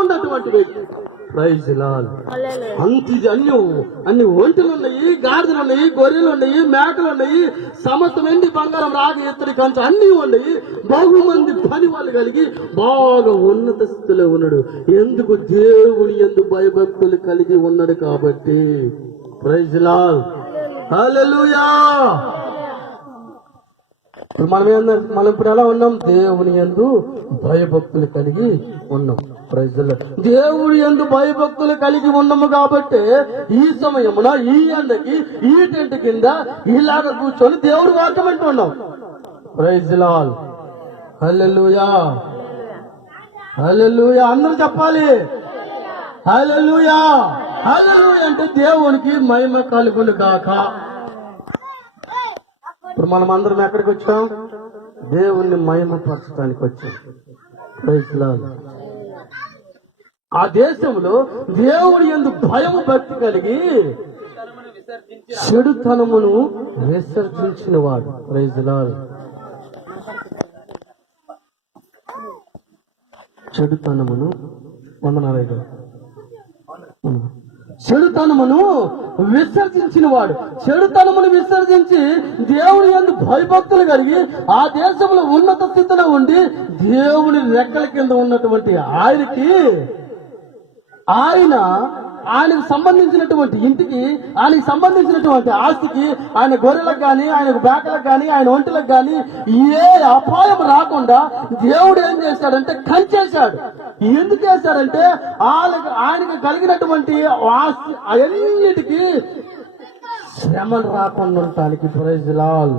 ఉన్నటువంటి వ్యక్తి. Praise Lord. అన్ని ఒంటెలు ఉన్నాయి, గాడిదలు ఉన్నాయి, గొర్రెలు ఉన్నాయి, మేకలు ఉన్నాయి, సమస్తం వెండి బంగారం రాగి ఎత్తడి కంచు అన్ని ఉన్నాయి. బహుమంది పని వాళ్ళు కలిగి బాగా ఉన్నత స్థితిలో ఉన్నాడు. ఎందుకు? దేవుని యందు భయభక్తులు కలిగి ఉన్నాడు కాబట్టి. Praise lord. హల్లెలూయా. మనం ఇప్పుడు ఎలా ఉన్నాం? దేవుని యందు భయభక్తులు కలిగి ఉన్నాం. Praise lord. దేవుని యందు భయభక్తులు కలిగి ఉన్నాము కాబట్టి ఈ సమయమున ఈ ఎండకి ఈ టెంట్ కింద ఇలాగ కూర్చొని దేవుడు వాక్యం అంటున్నాం. Praise lord. హల్లెలూయా. హల్లెలూయా. అందరూ చెప్పాలి హల్లెలూయా. హల్లెలూయా అంటే దేవునికి మహిమ కలుగును గాక. ఇప్పుడు మనం అందరం ఎక్కడికి వచ్చాం? దేవుణ్ణి మహిమపరచడానికి వచ్చాం. Praise Lord. ఆ దేశంలో దేవుని యందు భయము భక్తి కలిగి చెడుతనమును విసర్జించిన వాడు. Praise lord. చెడుతనమును విసర్జించిన వాడు. చెడుతనమును విసర్జించి దేవుని యందు భయభక్తులు కలిగి ఆ దేశంలో ఉన్నత స్థితిలో ఉండి దేవుని రెక్కల కింద ఉన్నటువంటి ఆయనకు సంబంధించినటువంటి ఇంటికి, ఆయనకు సంబంధించినటువంటి ఆస్తికి, ఆయన గొర్రెలకు గాని, ఆయన బేకలకు గాని, ఆయన ఒంటెలకు గాని ఏ అపాయం రాకుండా దేవుడు ఏం చేశాడంటే కంచేశాడు. ఎందుకు చేశాడంటే ఆయనకు కలిగినటువంటి ఆస్తి అన్నిటికీ శ్రమలు రాకుండా ఉండటానికి. Praise lord.